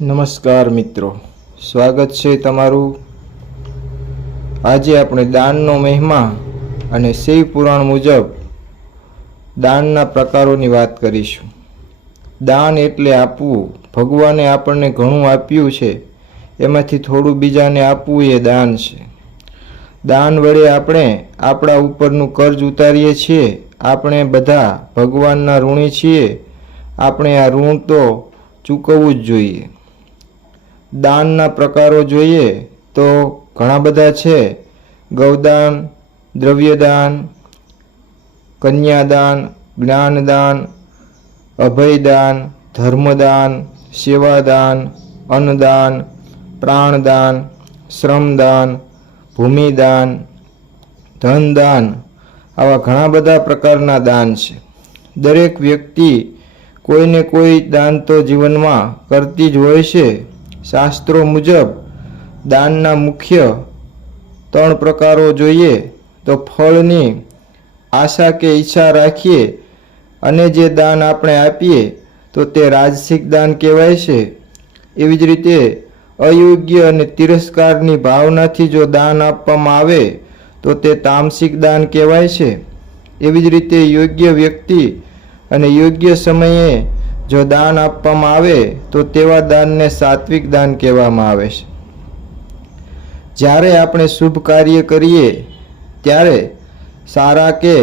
નમસ્કાર મિત્રો, સ્વાગત છે તમારું। આજે આપણે દાનનો મહિમા અને શિવ પુરાણ મુજબ દાનના પ્રકારોની વાત કરીશું। દાન એટલે આપવું। ભગવાને આપણને ઘણું આપ્યું છે, એમાંથી થોડું બીજાને આપવું એ દાન છે। દાન વડે આપણે આપણા ઉપરનું કર્જ ઉતારીએ છીએ। આપણે બધા ભગવાનના ઋણી છીએ। આપણે આ ઋણ તો ચૂકવવું જ જોઈએ। દાનના પ્રકારો જોઈએ તો ઘણા બધા છે। ગૌદાન, દ્રવ્યદાન, કન્યાદાન, જ્ઞાનદાન, અભયદાન, ધર્મદાન, સેવાદાન, અન્નદાન, પ્રાણદાન, શ્રમદાન, ભૂમિદાન, ધનદાન, આવા ઘણા બધા પ્રકારના દાન છે। દરેક વ્યક્તિ કોઈને કોઈ દાન તો જીવનમાં કરતી જ હોય છે। શાસ્ત્રો મુજબ દાનના મુખ્ય 3 પ્રકારો જોઈએ તો ફળની આશા કે ઈચ્છા રાખીએ અને જે દાન આપણે આપીએ તો તે રાજસિક દાન કહેવાય છે। એવી જ રીતે અયોગ્ય અને તિરસ્કારની ભાવનાથી જો દાન આપવામાં આવે તો તે તામસિક દાન કહેવાય છે। એવી જ રીતે યોગ્ય વ્યક્તિ અને યોગ્ય સમયે જો દાન આપવામાં આવે તો તેવા દાનને સાત્વિક દાન કહેવામાં આવે છે। જ્યારે આપણે શુભ કાર્ય કરીએ ત્યારે સારા કે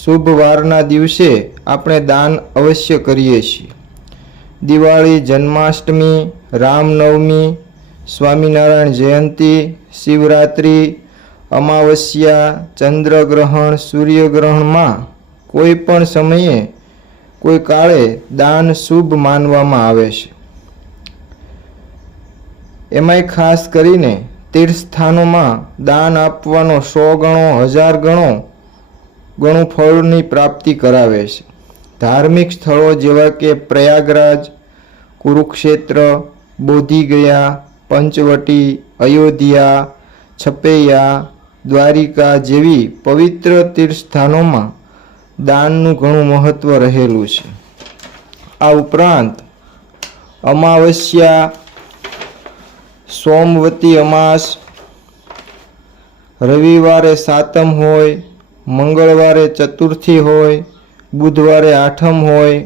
શુભ વારના દિવસે આપણે દાન અવશ્ય કરીએ છીએ। દિવાળી, જન્માષ્ટમી, રામનવમી, સ્વામિનારાયણ જયંતિ, શિવરાત્રિ, અમાવસ્યા, ચંદ્રગ્રહણ, સૂર્યગ્રહણમાં કોઈ પણ સમયે કોઈ કાળે દાન શુભ માનવામાં આવે છે। એમાંય ખાસ કરીને તીર્થસ્થાનોમાં દાન આપવાનો 100 ગણો 1000 ગણું ફળની પ્રાપ્તિ કરાવે છે। ધાર્મિક સ્થળો જેવા કે પ્રયાગરાજ, કુરુક્ષેત્ર, બોધિગયા, પંચવટી, અયોધ્યા, છપૈયા, દ્વારિકા જેવી પવિત્ર તીર્થસ્થાનોમાં દાનનું ઘણું મહત્વ રહેલું છે। આ ઉપરાંત અમાવસ્યા, સોમવતી અમાસ, રવિવારે સાતમ હોય, મંગળવારે ચતુર્થી હોય, બુધવારે આઠમ હોય,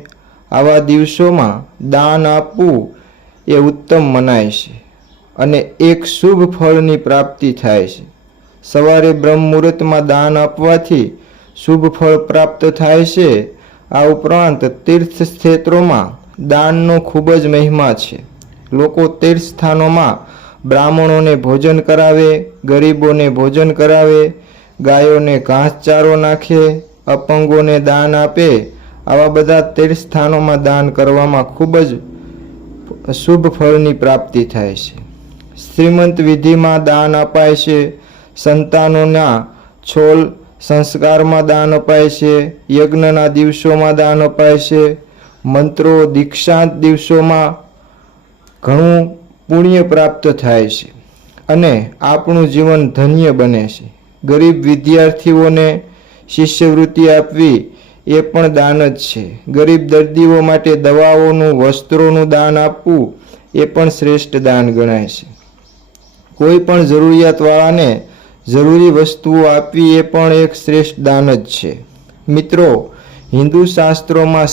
આવા દિવસોમાં દાન આપવું એ ઉત્તમ મનાય છે અને એક શુભ ફળની પ્રાપ્તિ થાય છે। સવારે બ્રહ્મ મુહૂર્તમાં દાન આપવાથી શુભ ફળ પ્રાપ્ત થાય છે। આ ઉપરાંત તીર્થ ક્ષેત્રોમાં દાનનો ખૂબ જ મહિમા છે। લોકો તીર્થસ્થાનોમાં બ્રાહ્મણોને ભોજન કરાવે, ગરીબોને ભોજન કરાવે, ગાયોને ઘાસચારો નાખે, અપંગોને દાન આપે। આવા બધા તીર્થસ્થાનોમાં દાન કરવામાં ખૂબ જ શુભ ફળની પ્રાપ્તિ થાય છે। શ્રીમંત વિધિમાં દાન અપાય છે। સંતાનોના છોલ સંસ્કારમાં દાન અપાય છે। યજ્ઞના દિવસોમાં દાન અપાય છે। મંત્રો દીક્ષાંત દિવસોમાં ઘણું પુણ્ય પ્રાપ્ત થાય છે અને આપણું જીવન ધન્ય બને છે। ગરીબ વિદ્યાર્થીઓને શિષ્યવૃત્તિ આપવી એ પણ દાન જ છે। ગરીબ દર્દીઓ માટે દવાઓનું, વસ્ત્રોનું દાન આપવું એ પણ શ્રેષ્ઠ દાન ગણાય છે। કોઈ પણ જરૂરિયાતવાળાને જરૂરી વસ્તુઓ આપવી એ પણ એક શ્રેષ્ઠ દાન જ છે। મિત્રો, હિન્દુ શાસ્ત્રોમાં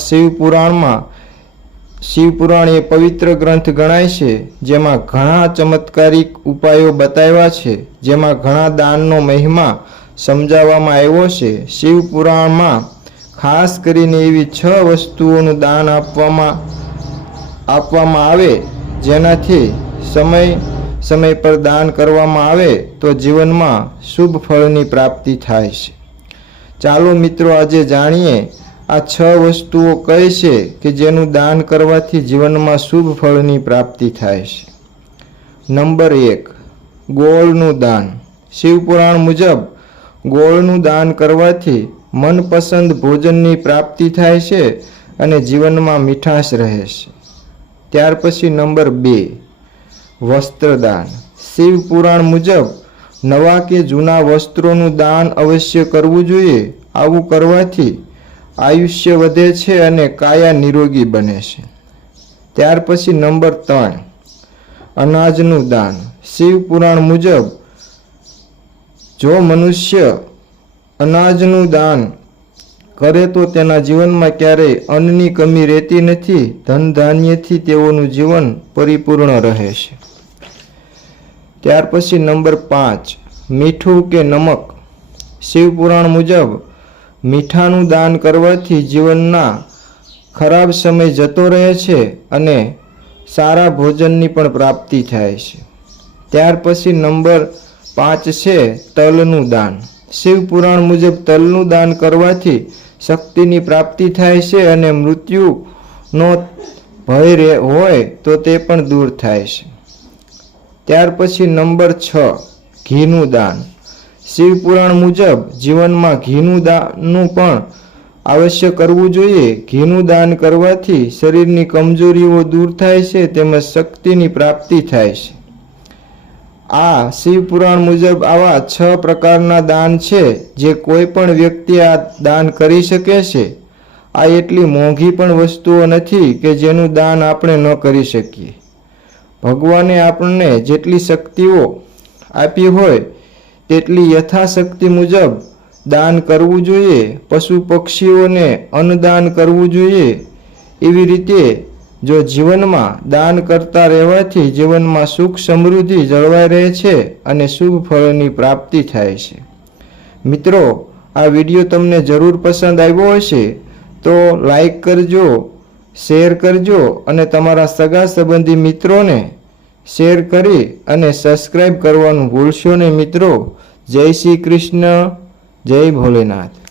શિવપુરાણ એ પવિત્ર ગ્રંથ ગણાય છે, જેમાં ઘણા ચમત્કારિક ઉપાયો બતાવ્યા છે, જેમાં ઘણા દાનનો મહિમા સમજાવવામાં આવ્યો છે। શિવપુરાણમાં ખાસ કરીને એવી 6 વસ્તુઓનું દાન આપવામાં આવે જેનાથી સમય પર દાન કરવામાં આવે તો જીવનમાં શુભ ફળની પ્રાપ્તિ થાય છે। ચાલો મિત્રો, આજે જાણીએ આ 6 વસ્તુઓ કઈ છે કે જેનું દાન કરવાથી જીવનમાં શુભ ફળની પ્રાપ્તિ થાય છે। નંબર 1, ગોળનું દાન। શિવપુરાણ મુજબ ગોળનું દાન કરવાથી મનપસંદ ભોજનની પ્રાપ્તિ થાય છે અને જીવનમાં મીઠાશ રહે છે। ત્યાર પછી નંબર 2, વસ્ત્રદાન। શિવપુરાણ મુજબ નવા કે જૂના વસ્ત્રોનું દાન અવશ્ય કરવું જોઈએ। આવું કરવાથી આયુષ્ય વધે છે અને કાયા નિરોગી બને છે। ત્યાર પછી નંબર 3, અનાજનું દાન. શિવ પુરાણ મુજબ જો મનુષ્ય અનાજનું દાન કરે તો તેના જીવનમાં ક્યારેય અન્નની કમી રહેતી નથી. ધન ધાન્યથી તેઓનું જીવન પરિપૂર્ણ રહે છે. ત્યાર પછી નંબર 5, મીઠું કે નમક. શિવ પુરાણ મુજબ મીઠાનું દાન કરવાથી જીવનના ખરાબ સમય જતો રહે છે અને સારા ભોજનની પણ પ્રાપ્તિ થાય છે. ત્યાર પછી નંબર 5 છે તલનું દાન. શિવ પુરાણ મુજબ તલનું દાન કરવાથી શક્તિની પ્રાપ્તિ થાય છે અને મૃત્યુનો ભય હોય તો તે પણ દૂર થાય છે. ત્યાર પછી નંબર 6, ઘીનું દાન. શિવ પુરાણ મુજબ જીવનમાં ઘીનું દાનનું પણ અવશ્ય કરવું જોઈએ. ઘીનું દાન કરવાથી શરીરની કમજોરીઓ દૂર થાય છે તેમજ શક્તિની પ્રાપ્તિ થાય છે. આ શિવ પુરાણ મુજબ આવા 6 પ્રકારના દાન છે જે કોઈ પણ વ્યક્તિ આ દાન કરી શકે છે. આ એટલી મોંઘી પણ વસ્તુઓ નથી કે જેનું દાન આપણે ન કરી શકીએ. ભગવાને આપણને જેટલી શક્તિઓ આપી હોય તેટલી યથાશક્તિ મુજબ દાન કરવું જોઈએ. પશુ પક્ષીઓને અન્નદાન કરવું જોઈએ. એવી રીતે જો જીવનમાં દાન કરતા રહેવાથી જીવનમાં સુખ સમૃદ્ધિ જળવાઈ રહે છે અને શુભ ફળની પ્રાપ્તિ થાય છે. મિત્રો, આ વિડીયો તમને જરૂર પસંદ આવ્યો હશે તો લાઈક કરજો, શેર કરજો અને તમારા સગા સંબંધી મિત્રોને શેર કરી અને સબસ્ક્રાઈબ કરવાનું ભૂલશો નહીં મિત્રો. જય શ્રી કૃષ્ણ, જય ભોલેનાથ.